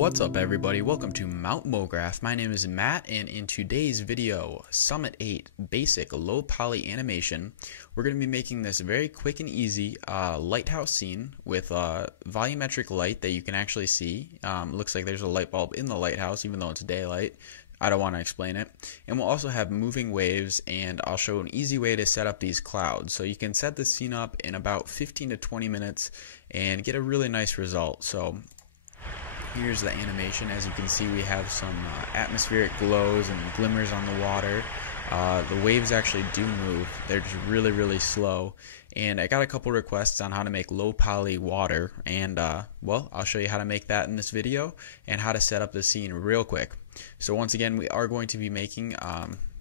What's up everybody, welcome to Mount MoGraph. My name is Matt, and in today's video, Summit 8 Basic Low Poly Animation, we're going to be making this very quick and easy lighthouse scene with volumetric light that you can actually see. Looks like there's a light bulb in the lighthouse even though it's daylight. I don't want to explain it. And we'll also have moving waves, and I'll show an easy way to set up these clouds. So you can set the scene up in about 15 to 20 minutes and get a really nice result. So here's the animation. As you can see, we have some atmospheric glows and glimmers on the water. The waves actually do move. They're just really slow. And I got a couple requests on how to make low poly water, and well, I'll show you how to make that in this video and how to set up the scene real quick. So once again, we are going to be making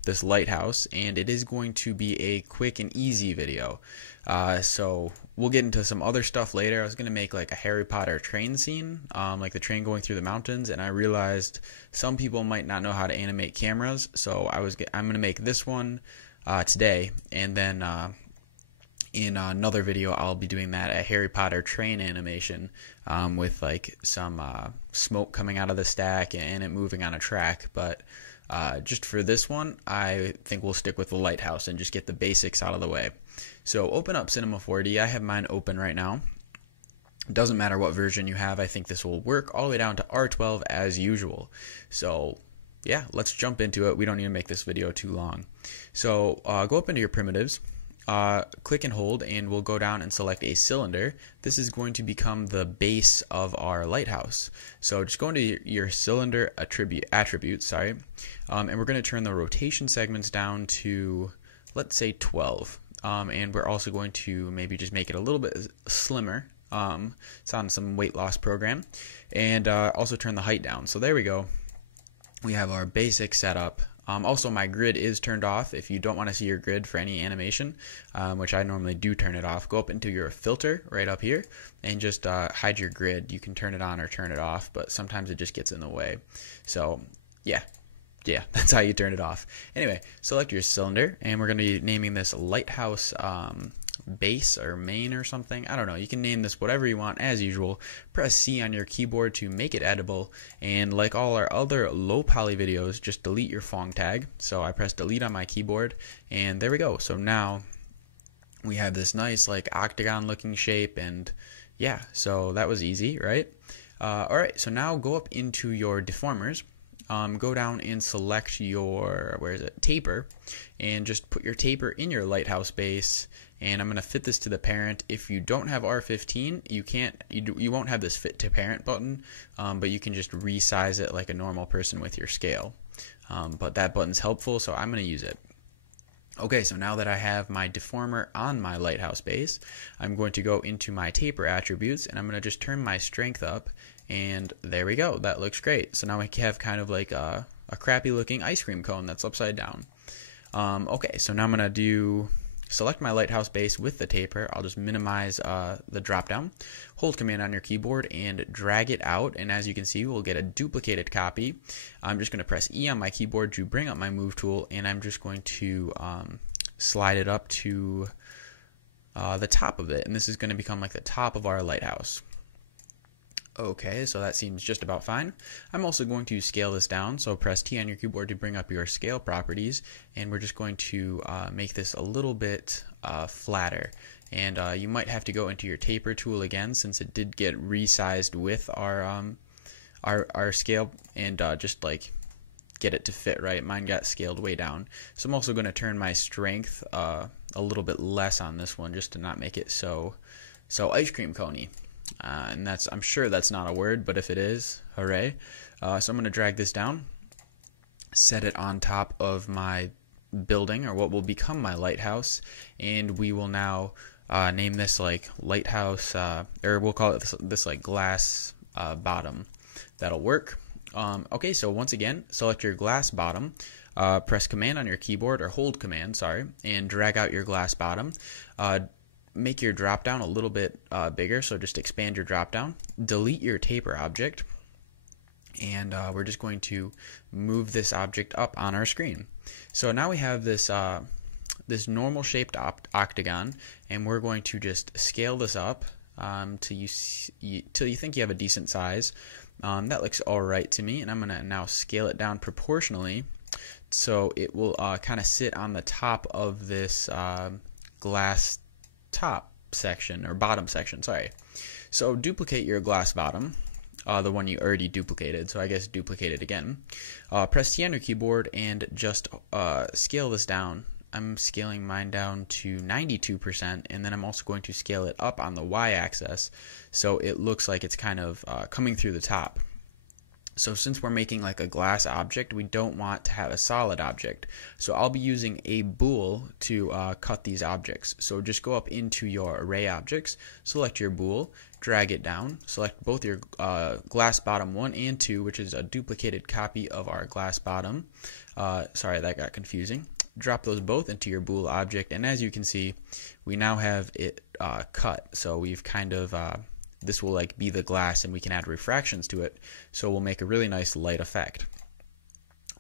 this lighthouse, and it is going to be a quick and easy video. So we'll get into some other stuff later. I was going to make like a Harry Potter train scene, like the train going through the mountains, and I realized some people might not know how to animate cameras, so I'm going to make this one today, and then in another video I'll be doing that, a Harry Potter train animation with like some smoke coming out of the stack and it moving on a track. But just for this one, I think we'll stick with the lighthouse and just get the basics out of the way. So open up Cinema 4D. I have mine open right now. It doesn't matter what version you have. I think this will work all the way down to R12 as usual. So yeah, let's jump into it. We don't need to make this video too long. So go up into your primitives. Click and hold, and we'll go down and select a cylinder. This is going to become the base of our lighthouse. So just go into your cylinder attributes, and we're going to turn the rotation segments down to, let's say, 12. And we're also going to maybe just make it a little bit slimmer. It's on some weight loss program, and also turn the height down. So there we go. We have our basic setup. Also, my grid is turned off. If you don't want to see your grid for any animation, which I normally do turn it off, go up into your filter right up here and just hide your grid. You can turn it on or turn it off, but sometimes it just gets in the way. So yeah, that's how you turn it off. Anyway, select your cylinder, and we're going to be naming this Lighthouse base or main or something. I don't know. You can name this whatever you want as usual. Press C on your keyboard to make it editable, and like all our other low poly videos, just delete your Phong tag. So I press delete on my keyboard, and there we go. So now we have this nice like octagon looking shape, and yeah, so that was easy, right? Alright, so now go up into your deformers. Go down and select your, where is it, taper, and just put your taper in your lighthouse base. And I'm going to fit this to the parent. If you don't have R15, you won't have this fit to parent button, but you can just resize it like a normal person with your scale. But that button's helpful, so I'm going to use it. Okay, so now that I have my deformer on my lighthouse base, I'm going to go into my taper attributes, and I'm going to just turn my strength up, and there we go. That looks great. So now we have kind of like a crappy looking ice cream cone that's upside down. Okay, so now I'm going to select my lighthouse base with the taper. I'll just minimize the drop down. Hold command on your keyboard and drag it out, and as you can see, we'll get a duplicated copy. I'm just going to press E on my keyboard to bring up my move tool, and I'm just going to slide it up to the top of it, and this is going to become like the top of our lighthouse. Okay, so that seems just about fine. I'm also going to scale this down, so press T on your keyboard to bring up your scale properties, and we're just going to make this a little bit flatter. And you might have to go into your taper tool again, since it did get resized with our scale, and just like get it to fit right. Mine got scaled way down. So I'm also going to turn my strength a little bit less on this one, just to not make it so ice cream coney. And I'm sure that's not a word, but if it is, hooray. So I'm going to drag this down, set it on top of my building, or what will become my lighthouse, and we will now name this like lighthouse, or we'll call it this like glass bottom. That'll work. Okay, so once again, select your glass bottom, press command on your keyboard, or hold command, sorry, and drag out your glass bottom. Make your drop down a little bit bigger, so just expand your drop down. Delete your taper object, and we're just going to move this object up on our screen. So now we have this this normal shaped octagon, and we're going to just scale this up till you think you have a decent size. That looks alright to me, and I'm going to now scale it down proportionally so it will kind of sit on the top of this glass top section, or bottom section, sorry. So duplicate your glass bottom, the one you already duplicated, so I guess duplicate it again. Press T on your keyboard and just scale this down. I'm scaling mine down to 92%, and then I'm also going to scale it up on the y-axis so it looks like it's kind of coming through the top. So since we're making like a glass object, we don't want to have a solid object. So I'll be using a bool to cut these objects. So just go up into your array objects, select your bool, drag it down, select both your glass bottom 1 and 2, which is a duplicated copy of our glass bottom. Sorry, that got confusing. Drop those both into your bool object, and as you can see, we now have it cut. So we've kind of this will like be the glass, and we can add refractions to it, so we'll make a really nice light effect.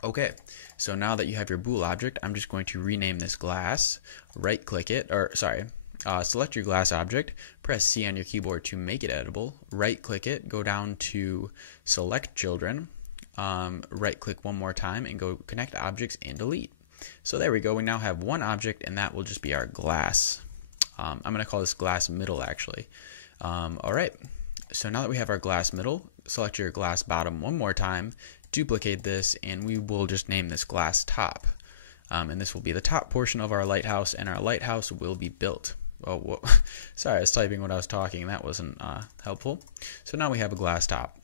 Okay, so now that you have your bool object, I'm just going to rename this glass, right click it, or sorry, select your glass object, press C on your keyboard to make it editable, right click it, go down to select children, right click one more time and go connect objects and delete. So there we go, we now have one object, and that will just be our glass. I'm going to call this glass middle actually. Alright, so now that we have our glass middle, select your glass bottom one more time, duplicate this, and we will just name this glass top. And this will be the top portion of our lighthouse, and our lighthouse will be built. Oh, whoa. Sorry, I was typing when I was talking, that wasn't helpful. So now we have a glass top.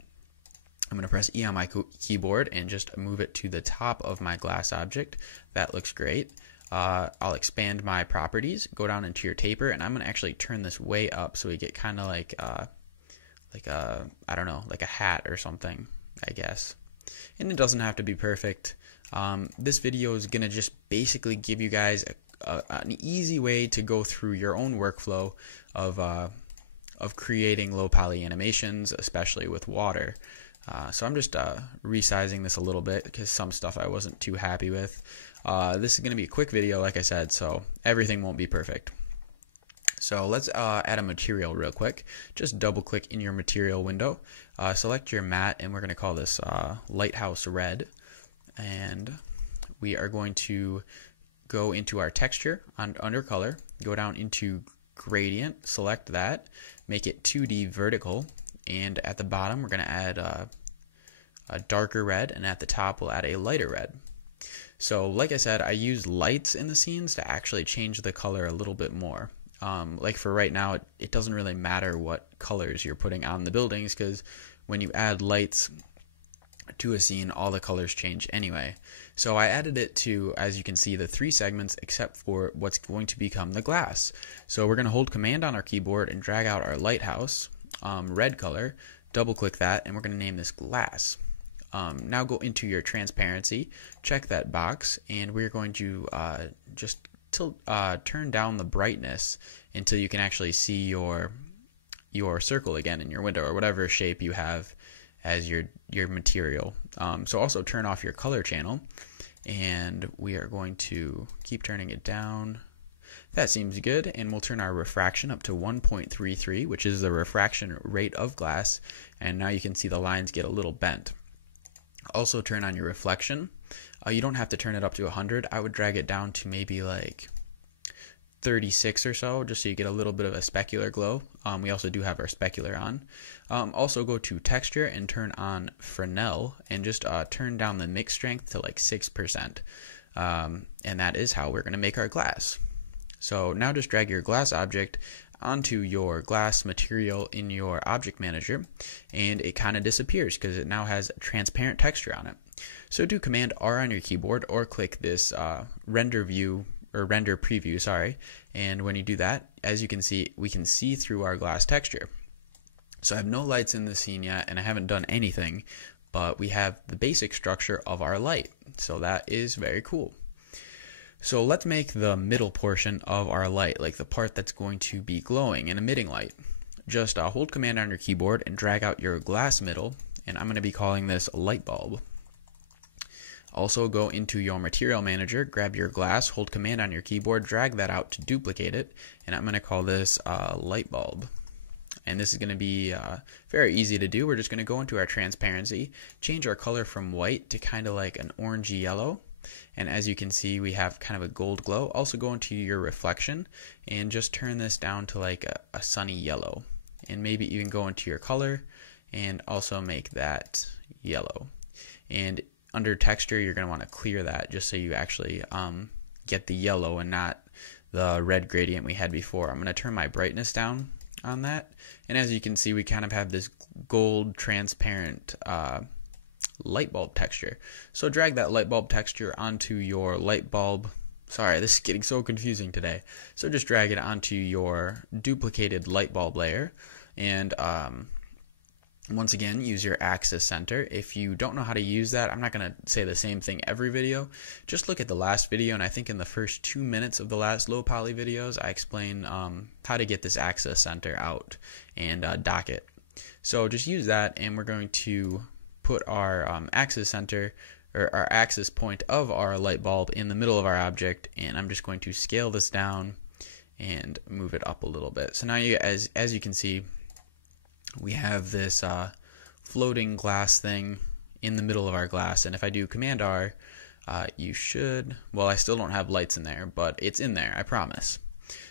I'm going to press E on my keyboard and just move it to the top of my glass object. That looks great. I'll expand my properties, go down into your taper, and I'm going to actually turn this way up so we get kind of like a, I don't know, like a hat or something, I guess. And it doesn't have to be perfect. This video is going to just basically give you guys an easy way to go through your own workflow of creating low poly animations, especially with water. So I'm just resizing this a little bit because some stuff I wasn't too happy with. This is going to be a quick video, like I said, so everything won't be perfect. So let's add a material real quick. Just double click in your material window, select your matte, and we're going to call this Lighthouse Red. And we are going to go into our texture under color, go down into gradient, select that, make it 2D vertical, and at the bottom we're going to add a darker red, and at the top we'll add a lighter red. So like I said, I use lights in the scenes to actually change the color a little bit more. Like for right now, it doesn't really matter what colors you're putting on the buildings, because when you add lights to a scene, all the colors change anyway. So I added it to, as you can see, the 3 segments except for what's going to become the glass. So we're going to hold Command on our keyboard and drag out our lighthouse, red color, double click that, and we're going to name this glass. Now go into your transparency, check that box, and we're going to just turn down the brightness until you can actually see your circle again in your window, or whatever shape you have as your material. So also turn off your color channel, and we are going to keep turning it down. That seems good, and we'll turn our refraction up to 1.33, which is the refraction rate of glass, and now you can see the lines get a little bent. Also turn on your reflection. You don't have to turn it up to 100. I would drag it down to maybe like 36 or so, just so you get a little bit of a specular glow. We also do have our specular on. Also go to texture and turn on Fresnel, and just turn down the mix strength to like 6%. And that is how we're going to make our glass. So now just drag your glass object onto your glass material in your object manager, and it kind of disappears because it now has a transparent texture on it. So do Command R on your keyboard, or click this render view, or render preview, sorry, and when you do that, as you can see, we can see through our glass texture. So I have no lights in the scene yet, and I haven't done anything, but we have the basic structure of our light, so that is very cool. So let's make the middle portion of our light, like the part that's going to be glowing and emitting light. Just hold Command on your keyboard and drag out your glass middle, and I'm going to be calling this light bulb. Also go into your material manager, grab your glass, hold Command on your keyboard, drag that out to duplicate it, and I'm going to call this light bulb. And this is going to be very easy to do. We're just going to go into our transparency, change our color from white to kind of like an orangey yellow. And as you can see, we have kind of a gold glow. Also go into your reflection and just turn this down to like a sunny yellow. And maybe even go into your color and also make that yellow. And under texture, you're going to want to clear that just so you actually get the yellow and not the red gradient we had before. I'm going to turn my brightness down on that. And as you can see, we kind of have this gold transparent light bulb texture. So drag that light bulb texture onto your light bulb. Sorry, this is getting so confusing today. So just drag it onto your duplicated light bulb layer. And once again, use your axis center. If you don't know how to use that, I'm not going to say the same thing every video. Just look at the last video, and I think in the first 2 minutes of the last low poly videos, I explain how to get this axis center out and dock it. So just use that, and we're going to put our axis center, or our axis point of our light bulb in the middle of our object, and I'm just going to scale this down and move it up a little bit. So now as you can see, we have this floating glass thing in the middle of our glass, and if I do Command R, you should, well, I still don't have lights in there, but it's in there, I promise.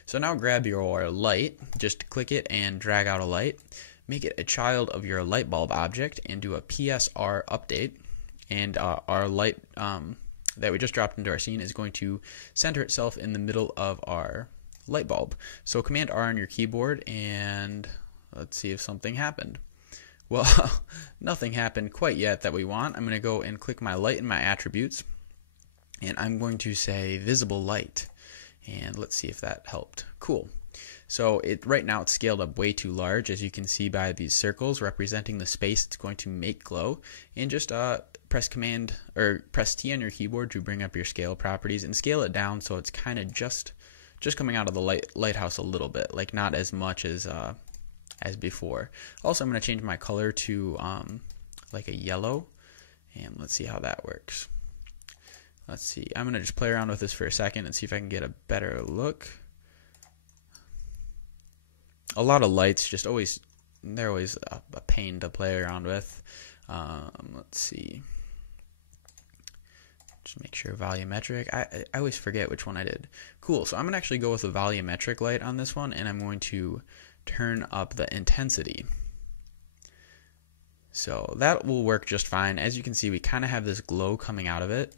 So now grab your light, just click it and drag out a light, make it a child of your light bulb object, and do a PSR update, and our light that we just dropped into our scene is going to center itself in the middle of our light bulb. So Command R on your keyboard, and let's see if something happened. Well, nothing happened quite yet that we want. I'm going to go and click my light in my attributes, and I'm going to say visible light, and let's see if that helped. Cool. So right now it's scaled up way too large, as you can see by these circles representing the space it's going to make glow. And just press T on your keyboard to bring up your scale properties and scale it down so it's kind of just coming out of the lighthouse a little bit, like not as much as before. Also, I'm going to change my color to like a yellow, and let's see how that works. Let's see. I'm going to just play around with this for a second and see if I can get a better look. A lot of lights they're always a pain to play around with. Let's see. Just make sure volumetric. I always forget which one I did. Cool. So I'm going to actually go with a volumetric light on this one, and I'm going to turn up the intensity. So that will work just fine. As you can see, we kind of have this glow coming out of it,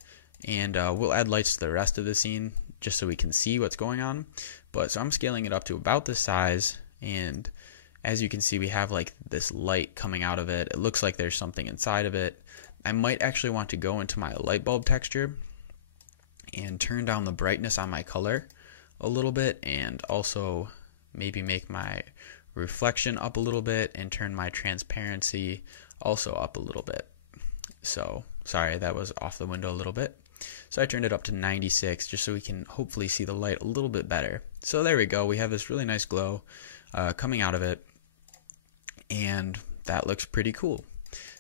and we'll add lights to the rest of the scene just so we can see what's going on. So I'm scaling it up to about this size, and as you can see, we have like this light coming out of it. It looks like there's something inside of it. I might actually want to go into my light bulb texture and turn down the brightness on my color a little bit, and also maybe make my reflection up a little bit and turn my transparency also up a little bit. So sorry, that was off the window a little bit. So I turned it up to 96 just so we can hopefully see the light a little bit better. So there we go. We have this really nice glow coming out of it, and that looks pretty cool.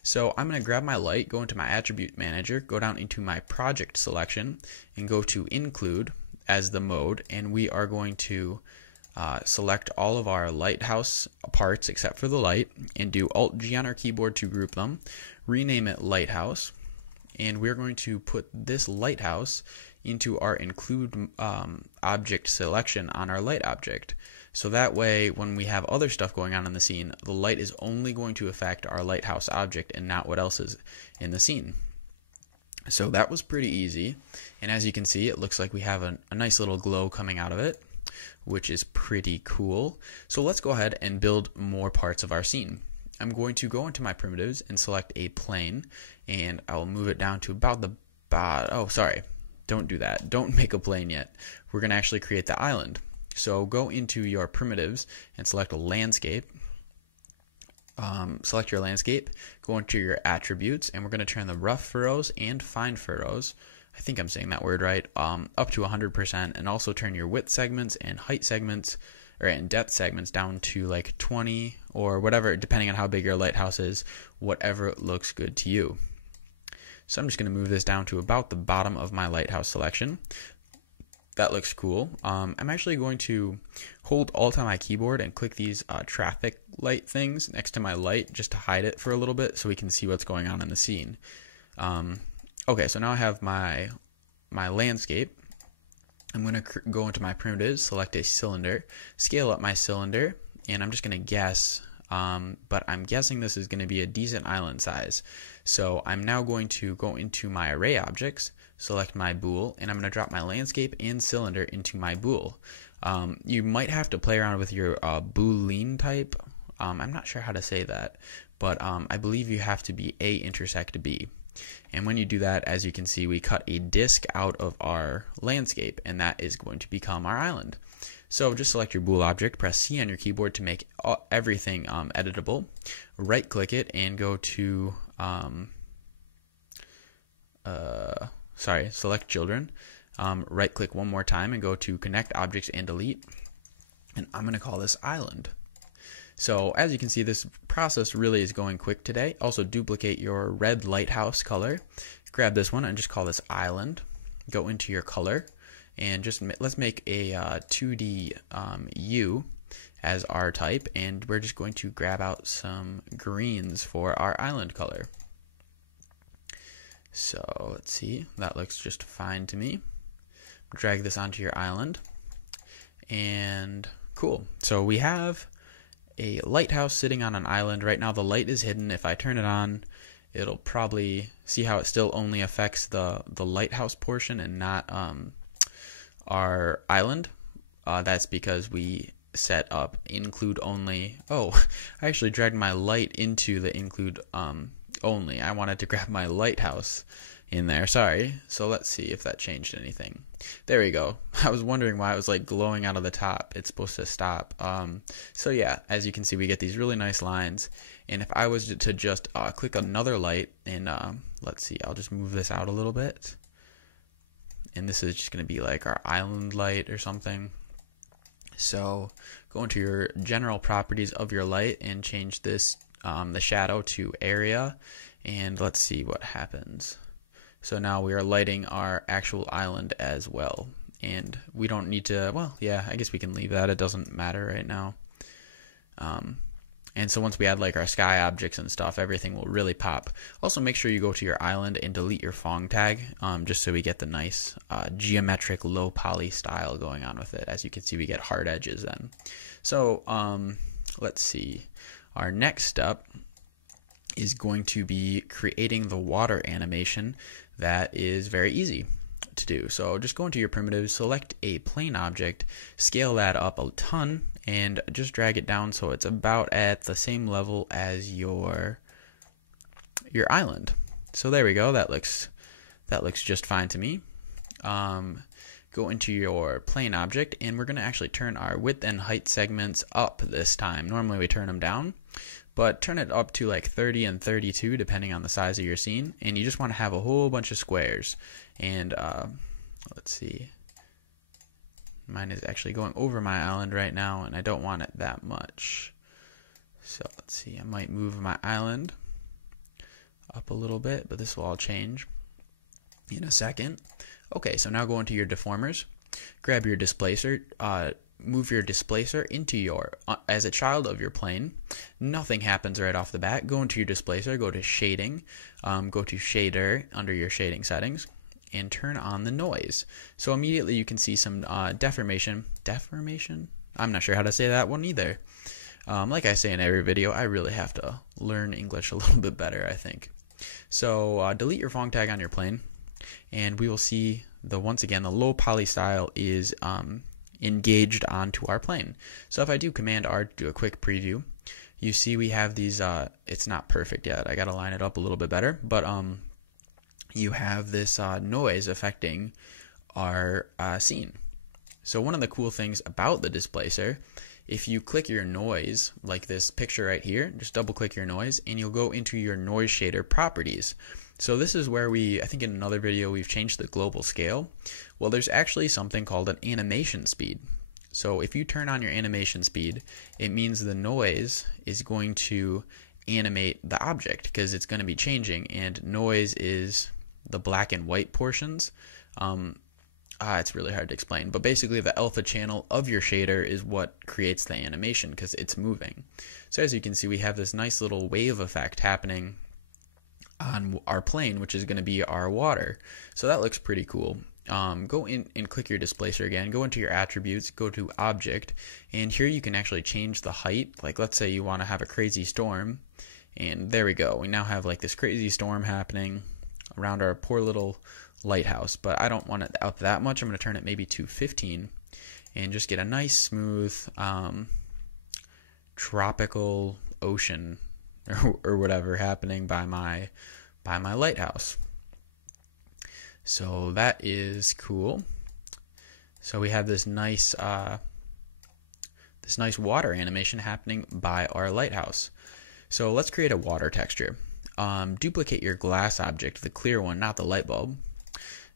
So I'm going to grab my light, go into my attribute manager, go down into my project selection, and go to include as the mode, and we are going to select all of our lighthouse parts except for the light, and do Alt-G on our keyboard to group them, rename it lighthouse, and we're going to put this lighthouse into our include object selection on our light object. So that way, when we have other stuff going on in the scene, the light is only going to affect our lighthouse object and not what else is in the scene. So that was pretty easy, and as you can see, it looks like we have a nice little glow coming out of it, which is pretty cool. So let's go ahead and build more parts of our scene. I'm going to go into my primitives and select a plane, and I'll move it down to about the oh, sorry, don't do that. Don't make a plane yet. We're going to actually create the island. So go into your primitives and select a landscape. Select your landscape, go into your attributes, and we're going to turn the rough furrows and fine furrows, I think I'm saying that word right, up to 100%, and also turn your width segments and height segments, and depth segments down to like 20 or whatever, depending on how big your lighthouse is, whatever looks good to you. So I'm just going to move this down to about the bottom of my lighthouse selection. that looks cool. I'm actually going to hold Alt on my keyboard and click these traffic light things next to my light just to hide it for a little bit so we can see what's going on in the scene. Okay, so now I have my landscape. I'm going to go into my primitives, select a cylinder, scale up my cylinder, and I'm just going to guess, but I'm guessing this is going to be a decent island size. So I'm now going to go into my array objects, select my bool, and I'm going to drop my landscape and cylinder into my bool. You might have to play around with your boolean type. I'm not sure how to say that, but I believe you have to be A intersect B. And when you do that, as you can see, we cut a disk out of our landscape, and that is going to become our island. So just select your bool object, press C on your keyboard to make everything editable. Right click it and go to select children. Right click one more time and go to connect objects and delete. And I'm going to call this island. So as you can see, this process really is going quick today. Also duplicate your red lighthouse color. Grab this one and just call this island. Go into your color and just let's make a 2D U as our type, and we're just going to grab out some greens for our island color. So let's see, that looks just fine to me. Drag this onto your island, and cool. So we have a lighthouse sitting on an island. Right now the light is hidden. If I turn it on, it'll probably see how it still only affects the lighthouse portion and not our island. That's because we set up include only. Oh, I actually dragged my light into the include only. I wanted to grab my lighthouse in there. Sorry. So let's see if that changed anything. There we go. I was wondering why it was like glowing out of the top. It's supposed to stop. So yeah, as you can see, we get these really nice lines. And if I was to just click another light and let's see, I'll just move this out a little bit. And this is just going to be like our island light or something. So go into your general properties of your light and change this the shadow to area, and let's see what happens. So now we are lighting our actual island as well, and we don't need to, well, yeah, I guess we can leave that. It doesn't matter right now. And so once we add like our sky objects and stuff, everything will really pop. Also make sure you go to your island and delete your Phong tag, just so we get the nice geometric low poly style going on with it. As you can see, we get hard edges then. So let's see. Our next step is going to be creating the water animation. That is very easy to do. So just go into your primitives, select a plane object, scale that up a ton, and just drag it down so it's about at the same level as your island. So there we go. That looks just fine to me. Go into your plane object, and we're going to actually turn our width and height segments up this time. Normally we turn them down, but turn it up to like 30 and 32 depending on the size of your scene, and you just want to have a whole bunch of squares. And let's see, mine is actually going over my island right now, and I don't want it that much. So let's see, I might move my island up a little bit, but this will all change in a second. Okay, so now go into your deformers, grab your displacer, move your displacer into your, as a child of your plane. Nothing happens right off the bat. Go into your displacer, go to shading, go to shader under your shading settings, and turn on the noise. So immediately you can see some deformation? I'm not sure how to say that one either. Like I say in every video, I really have to learn English a little bit better, I think. So delete your Phong tag on your plane, and we will see once again the low poly style is engaged onto our plane. So if I do Command R to do a quick preview, you see we have these, it's not perfect yet, I gotta line it up a little bit better, but you have this noise affecting our scene. So one of the cool things about the displacer, if you click your noise, like this picture right here, just double click your noise, and you'll go into your noise shader properties. So this is where I think in another video we've changed the global scale. Well, there's actually something called an animation speed. So if you turn on your animation speed, it means the noise is going to animate the object because it's going to be changing, and noise is the black and white portions. it's really hard to explain, but basically the alpha channel of your shader is what creates the animation because it's moving. So as you can see, we have this nice little wave effect happening on our plane, which is going to be our water. So that looks pretty cool. Go in and click your displacer again, go into your attributes, go to object, and here you can actually change the height. Like let's say you want to have a crazy storm, and there we go. We now have like this crazy storm happening around our poor little lighthouse, but I don't want it out that much. I'm going to turn it maybe to 15 and just get a nice smooth tropical ocean or whatever happening by my lighthouse. So that is cool. So we have this nice water animation happening by our lighthouse. So let's create a water texture. Duplicate your glass object, the clear one, not the light bulb.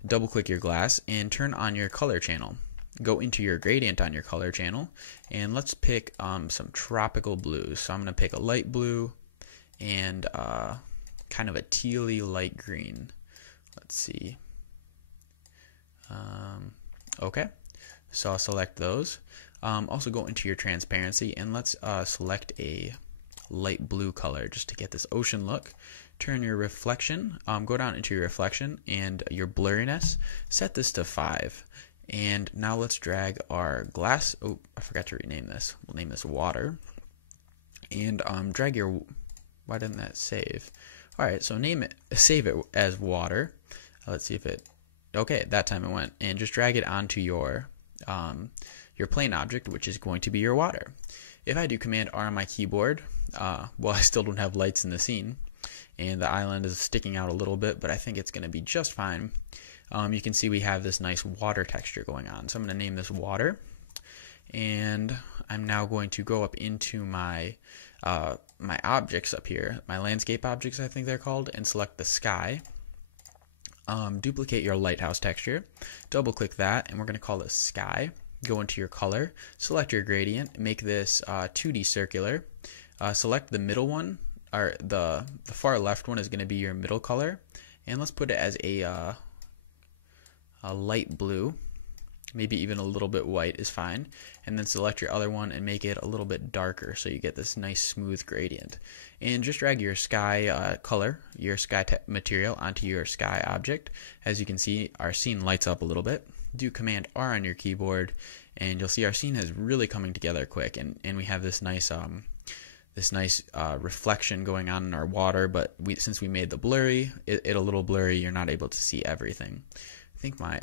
Double click your glass and turn on your color channel. Go into your gradient on your color channel and let's pick some tropical blues. So I'm going to pick a light blue and kind of a tealy light green. Let's see. Okay, so I'll select those. Also go into your transparency and let's select a light blue color just to get this ocean look. Turn your reflection, go down into your reflection and your blurriness, set this to 5. And now let's drag our glass, oh, I forgot to rename this. We'll name this water. And drag your, why didn't that save? Alright, so save it as water. Let's see if it, okay, that time it went. And just drag it onto your plane object, which is going to be your water. If I do Command R on my keyboard, well, I still don't have lights in the scene, and the island is sticking out a little bit, but I think it's going to be just fine. You can see we have this nice water texture going on. So I'm going to name this water, and I'm now going to go up into my my objects up here, my landscape objects I think they're called, and select the sky. Duplicate your lighthouse texture, double click that, and we're going to call this sky. Go into your color, select your gradient, make this 2D circular, select the middle one, or the far left one is going to be your middle color, and let's put it as a light blue, maybe even a little bit white is fine, and then select your other one and make it a little bit darker so you get this nice smooth gradient. And just drag your sky color, your sky material onto your sky object. As you can see, our scene lights up a little bit. Do Command R on your keyboard and you'll see our scene is really coming together quick, and we have this nice reflection going on in our water, but since we made the blurry, it a little blurry, you're not able to see everything. I think my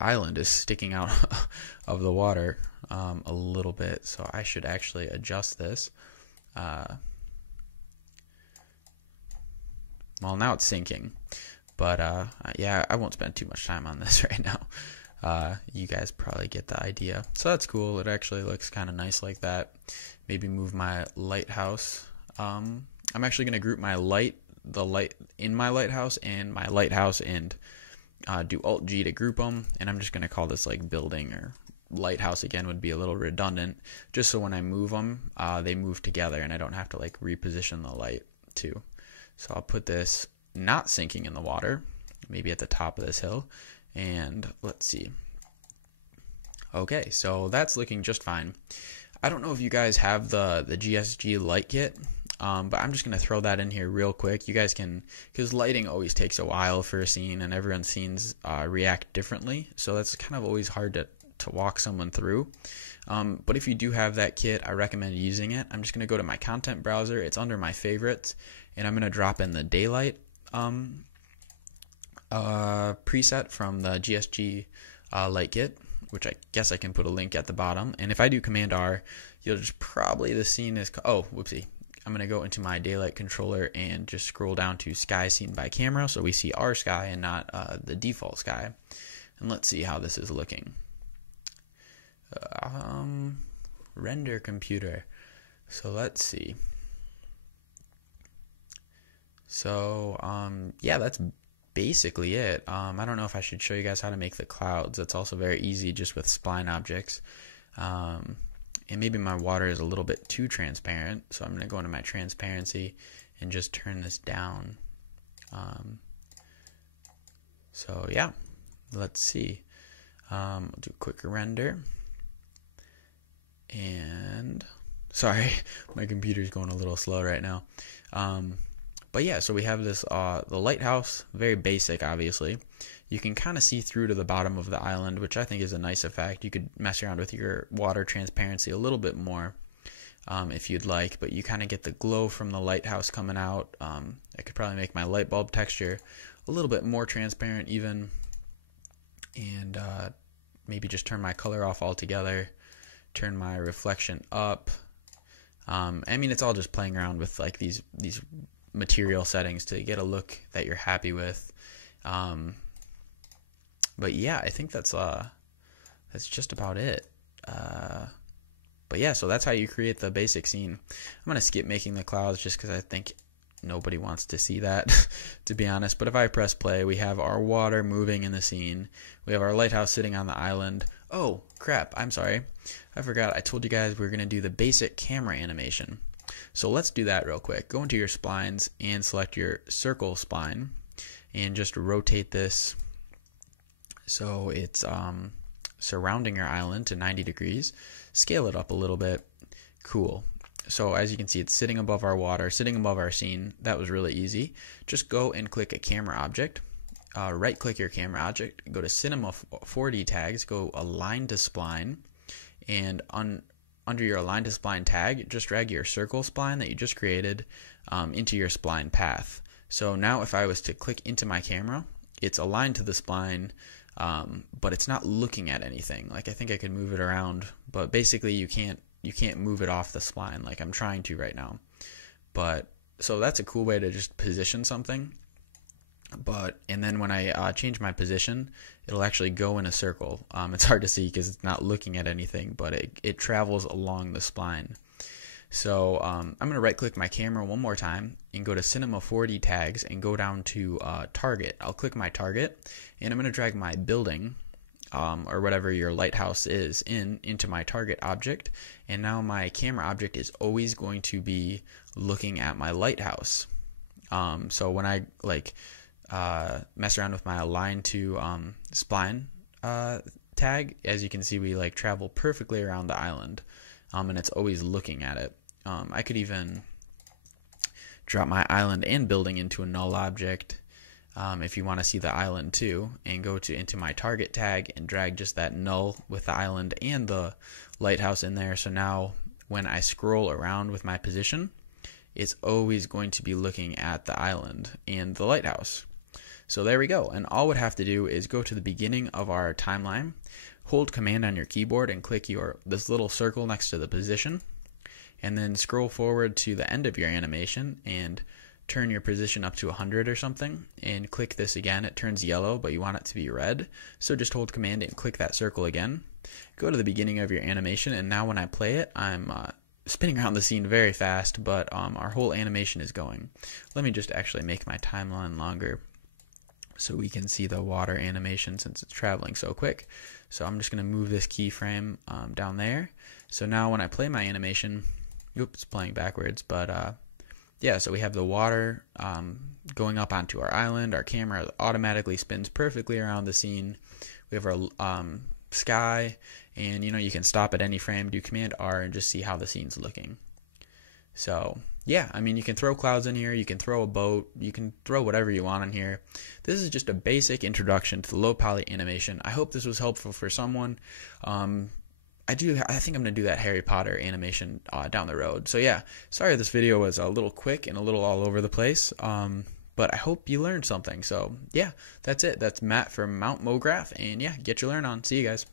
island is sticking out of the water a little bit, so I should actually adjust this. Well, now it's sinking, but yeah, I won't spend too much time on this right now. You guys probably get the idea. So that's cool. It actually looks kind of nice like that. Maybe move my lighthouse. I'm actually going to group the light in my lighthouse, and do Alt G to group them, and I'm just going to call this like building, or lighthouse again would be a little redundant, just so when I move them, they move together and I don't have to like reposition the light too. So I'll put this not sinking in the water, maybe at the top of this hill, and let's see. Okay, so that's looking just fine. I don't know if you guys have the GSG light kit, but I'm just going to throw that in here real quick. You guys can, because lighting always takes a while for a scene, and everyone's scenes react differently, so that's kind of always hard to walk someone through. But if you do have that kit, I recommend using it. I'm just going to go to my content browser. It's under my favorites, and I'm going to drop in the daylight preset from the GSG light kit, which I guess I can put a link at the bottom. And if I do Command R, you'll just probably, the scene is, oh, whoopsie. I'm going to go into my daylight controller and just scroll down to sky seen by camera, so we see our sky and not the default sky. And let's see how this is looking. Render computer. So let's see. So yeah, that's basically it. I don't know if I should show you guys how to make the clouds. That's also very easy just with spline objects. And maybe my water is a little bit too transparent, so I'm going to go into my transparency and just turn this down. So yeah, let's see. I'll do a quick render. And sorry, my computer's going a little slow right now. But yeah, so we have this the lighthouse, very basic, obviously. You can kind of see through to the bottom of the island, which I think is a nice effect. You could mess around with your water transparency a little bit more if you'd like, but you kind of get the glow from the lighthouse coming out. I could probably make my light bulb texture a little bit more transparent even, and maybe just turn my color off altogether, turn my reflection up. I mean, it's all just playing around with like these material settings to get a look that you're happy with. But yeah, I think that's just about it. But yeah, so that's how you create the basic scene. I'm gonna skip making the clouds just because I think nobody wants to see that, to be honest. But if I press play, we have our water moving in the scene. We have our lighthouse sitting on the island. Oh crap, I'm sorry, I forgot. I told you guys we were gonna do the basic camera animation. So let's do that real quick. Go into your splines and select your circle spline and just rotate this so it's surrounding your island to 90 degrees. Scale it up a little bit. Cool. So as you can see, it's sitting above our water, sitting above our scene. That was really easy. Just go and click a camera object. Right click your camera object, go to Cinema 4D tags, go align to spline, and under your align to spline tag, just drag your circle spline that you just created into your spline path. So now if I was to click into my camera, it's aligned to the spline, but it's not looking at anything. Like, I think I could move it around, but basically you can't move it off the spline like I'm trying to right now. But so that's a cool way to just position something. And then when I change my position, it'll actually go in a circle. It's hard to see because it's not looking at anything, but it travels along the spline. So I'm going to right click my camera one more time and go to Cinema 4D tags and go down to target. I'll click my target and I'm going to drag my building or whatever your lighthouse is into my target object, and now my camera object is always going to be looking at my lighthouse. So when I mess around with my align to spline tag, as you can see, we travel perfectly around the island, and it's always looking at it. I could even drop my island and building into a null object if you want to see the island too, and go into my target tag and drag just that null with the island and the lighthouse in there. So now when I scroll around with my position, it's always going to be looking at the island and the lighthouse. So there we go. And all we'd have to do is go to the beginning of our timeline, hold Command on your keyboard and click this little circle next to the position, and then scroll forward to the end of your animation and turn your position up to 100 or something, and click this again. It turns yellow, but you want it to be red. So just hold Command and click that circle again. Go to the beginning of your animation, and now when I play it, I'm spinning around the scene very fast, but our whole animation is going. Let me just actually make my timeline longer so we can see the water animation since it's traveling so quick. So I'm just going to move this keyframe down there. So now when I play my animation, oops, it's playing backwards, but yeah, so we have the water going up onto our island. Our camera automatically spins perfectly around the scene. We have our sky, and you can stop at any frame, do Command R, and just see how the scene's looking. So yeah, I mean, you can throw clouds in here, you can throw a boat, you can throw whatever you want in here. This is just a basic introduction to the low poly animation. I hope this was helpful for someone. I think I'm going to do that Harry Potter animation down the road. So yeah, sorry this video was a little quick and a little all over the place, but I hope you learned something. So yeah, that's it. That's Matt from Mount MoGraph, and yeah, get your learn on. See you guys.